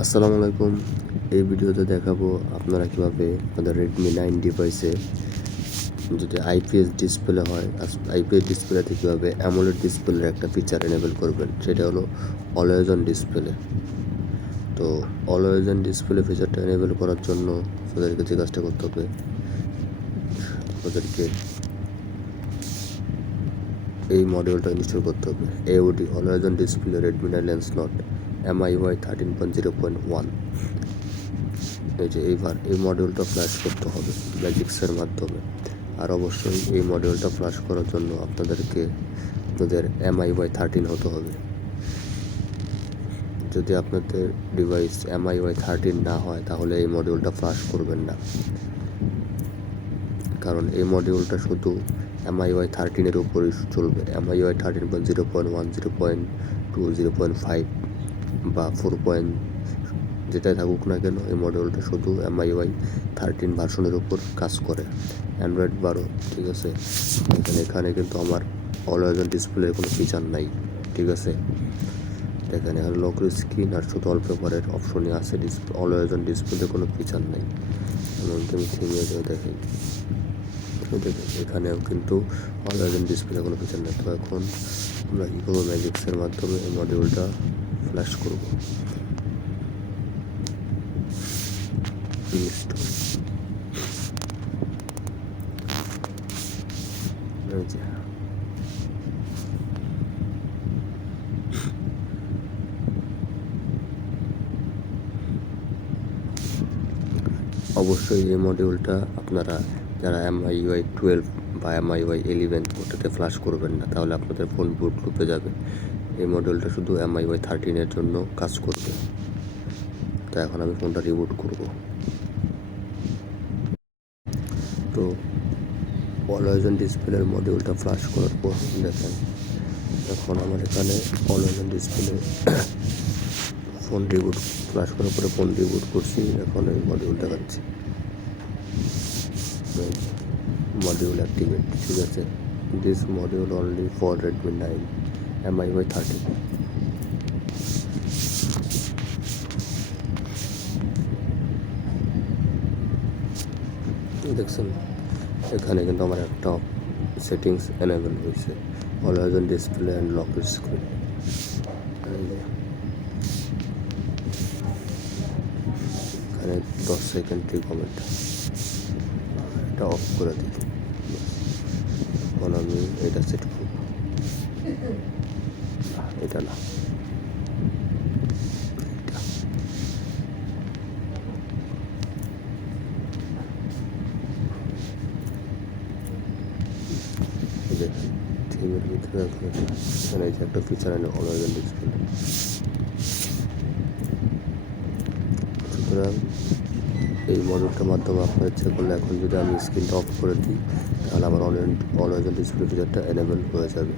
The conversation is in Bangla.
আসসালামু আলাইকুম। এই ভিডিওতে দেখাবো আপনারা কীভাবে আপনাদের রেডমি নাইন ডিভাইসে যদি আইপিএস ডিসপ্লে হয় আইপিএস ডিসপ্লেতে কীভাবে অ্যামোলেড ডিসপ্লের একটা ফিচার এনেবল করবেন, সেটা হলো অলওয়েজ অন ডিসপ্লে তো অলওয়েজ অন ডিসপ্লে ফিচারটা এনেবল করার জন্য ওদেরকে যে কাজটা করতে হবে ওদেরকে এই মডিউলটা ইনস্টল করতে হবে। AOD always on display Redmi nine lens not MIUI thirteen point zero point one এই যে এইবার এই মডিউলটা ফ্ল্যাশ করতে হবে ম্যাজিক্সের মাধ্যমে। আর অবশ্যই এই মডিউলটা ফ্ল্যাশ করার জন্য আপনাদেরকে আপনাদের এমআইওয়াই থার্টিন হতে হবে। যদি আপনাদের ডিভাইস এমআইওয়াই থার্টিন না হয়, তাহলে এই মডিউলটা ফ্ল্যাশ করবেন না। কারণ এই মডিউলটা শুধু এমআইওয়াই থার্টিনের উপরই চলবে। MIUI thirteen point zero point one zero point two zero point five বা ফোর পয়েন্ট যেটাই থাকুক না কেন, এই মডেলটা শুধু এমআইওয়াই থার্টিন ভার্সনের উপর কাজ করে। অ্যান্ড্রয়েড বারো, ঠিক আছে? এখানে এখানে কিন্তু আমার অলওয়েজন ডিসপ্লের কোনো ফিচার নাই, ঠিক আছে? এখানে এখানে লক স্ক্রিন আর শুধু অল পেপারের অপশনই আছে ডিসপ্লে অলওয়েজন ডিসপ্লে কোনো ফিচার নেই। এমনকি আমি থেমিয়ে দেখুন, এখানেও কিন্তু অলওয়েজন ডিসপ্লে কোনো ফিচার নেই। তো এখন আমরা কী করব ম্যাজিক্সের মাধ্যমে এই মডিউলটা ফ্ল্যাশ করব অবশ্যই এই মডিউলটা আপনারা যারা এমআইউআই টুয়েলভ বা এমআইউআই ইলেভেন ওটাতে ফ্ল্যাশ করবেন না, তাহলে আপনাদের ফোন বুট লুপে যাবে। এই মডেলটা শুধু এমআইওয়াই থার্টিনের জন্য কাজ করবে। তো এখন আমি ফোনটা রিবুট করব। তো অলওয়েজন ডিসপ্লের মডিউলটা ফ্লাশ করার পর দেখেন, এখন আমার এখানে always on display phone reboot flash করার পরে ফোন রিবুট করছি, এখন এই মডিউল দেখাচ্ছি। মডিউল অ্যাক্টিভেট ঠিক আছে। This module only for Redmi nine MIY 30 দেখছেন, এখানে কিন্তু আমার একটা সেটিংস এনেবল হয়েছে। Always on display and lock screen এখানে দশ সেকেন্ড কমেন্ট এটা অফ করে দিই। এখন আমি এটা সেট করব। এটা না। থিমের ভিতরে এখানে যে একটা ফিচার আনে অলওয়েজ ডিসপ্লে সুতরাং এই মডেলটার মাধ্যমে আপনার ইচ্ছে করলে এখন যদি আমি স্ক্রিনটা অফ করে দিই, তাহলে আমার অলওয়েজ ডিসপ্লে ফিচারটা এনেবল হয়ে যাবে।